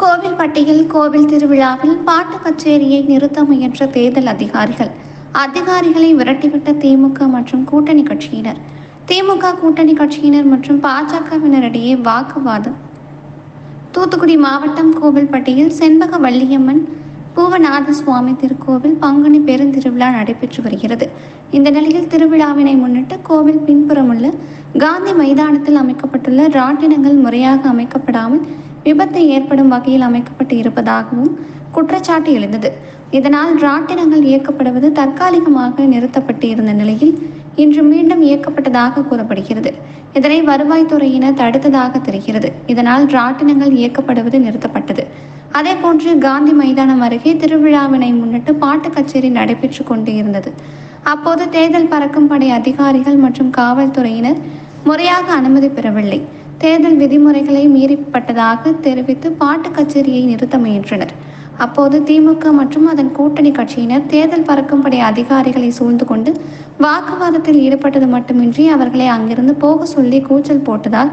கோவில்பட்டியில் கோவில் திருவிழாவில் பாட்டு கச்சேரியை நிறுத்த முயன்ற தேர்தல் அதிகாரிகளை விரட்டிவிட்ட திமுக மற்றும் கூட்டணி கட்சியினர். திமுக கூட்டணி கட்சியினர் மற்றும் பாஜகவினரிடையே வாக்குவாதம். தூத்துக்குடி மாவட்டம் கோவில்பட்டியில் செண்பக வள்ளியம்மன் பூவநாத சுவாமி திருக்கோவில் பங்குனி பெருந்திருவிழா நடைபெற்று வருகிறது. இந்த நிலையில் திருவிழாவினை முன்னிட்டு கோவில் பின்புறமுள்ள காந்தி மைதானத்தில் அமைக்கப்பட்டுள்ள ராட்டினங்கள் முறையாக அமைக்கப்படாமல் விபத்து ஏற்படும் வகையில் அமைக்கப்பட்டு இருப்பதாகவும் குற்றச்சாட்டு எழுந்தது. இதனால் ராட்டினங்கள் இயக்கப்படுவது தற்காலிகமாக நிறுத்தப்பட்டு இருந்த நிலையில் இன்று மீண்டும் இயக்கப்பட்டதாக கூறப்படுகிறது. இதனை வருவாய்த்துறையினர் தடுத்ததாக தெரிகிறது. இதனால் ராட்டினங்கள் இயக்கப்படுவது நிறுத்தப்பட்டது. அதேபோன்று காந்தி மைதானம் அருகே திருவிழாவினை முன்னிட்டு பாட்டு கச்சேரி நடைபெற்று கொண்டு இருந்தது. அப்போது தேர்தல் பறக்கும் படை அதிகாரிகள் மற்றும் காவல்துறையினர் முறையாக அனுமதி பெறவில்லை. தேர்தல் விதிமுறைகளை மீறப்பட்டதாக தெரிவித்து பாட்டு கச்சேரியை நிறுத்த முயன்றனர். அப்போது திமுக மற்றும் அதன் கூட்டணி கட்சியினர் தேர்தல் பறக்கும் படை அதிகாரிகளை சூழ்ந்து கொண்டு வாக்குவாதத்தில் ஈடுபட்டது மட்டுமின்றி அவர்களை அங்கிருந்து போக சொல்லி கூச்சல் போட்டதால்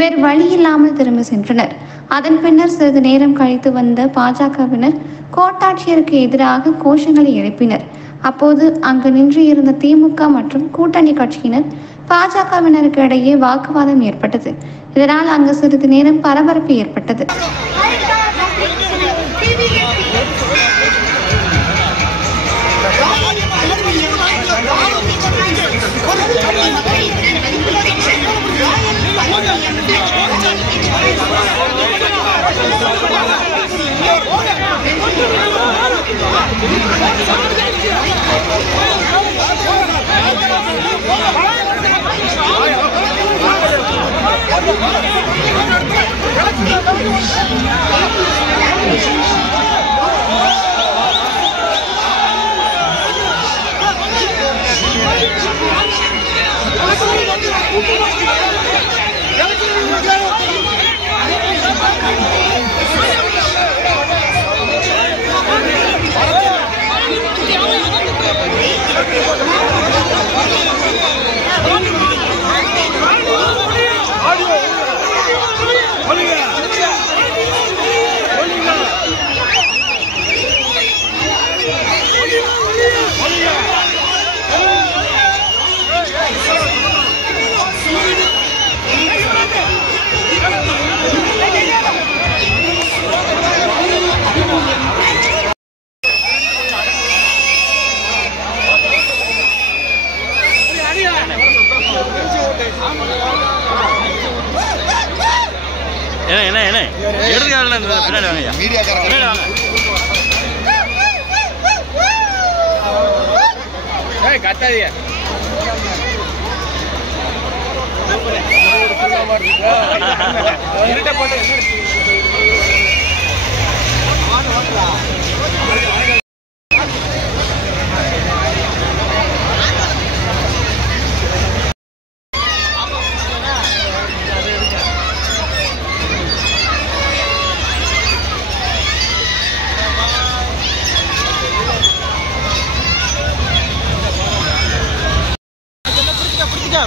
வேறு வழி இல்லாமல் திரும்பி சென்றனர். அதன் பின்னர் சிறிது நேரம் கழித்து வந்த பாஜகவினர் கோட்டாட்சியருக்கு எதிராக கோஷங்களை எழுப்பினர். அப்போது அங்கு நின்று இருந்த திமுக மற்றும் கூட்டணி கட்சியினர் பாஜகவினருக்கு இடையே வாக்குவாதம் ஏற்பட்டது. இதனால் அங்கு சிறிது நேரம் பரபரப்பு ஏற்பட்டது.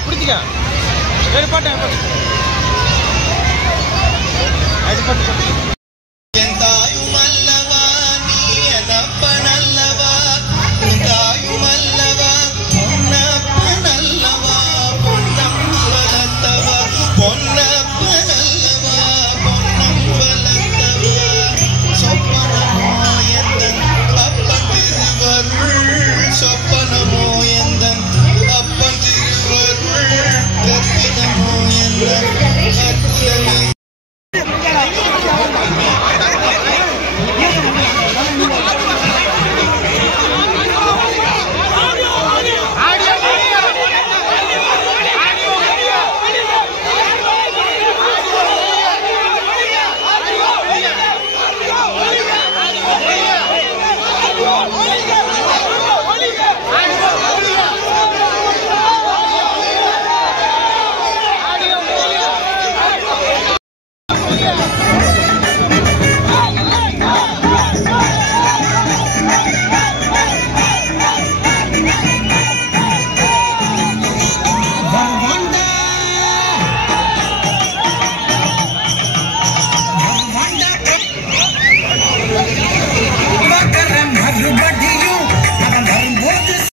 பிடிச்சிக்க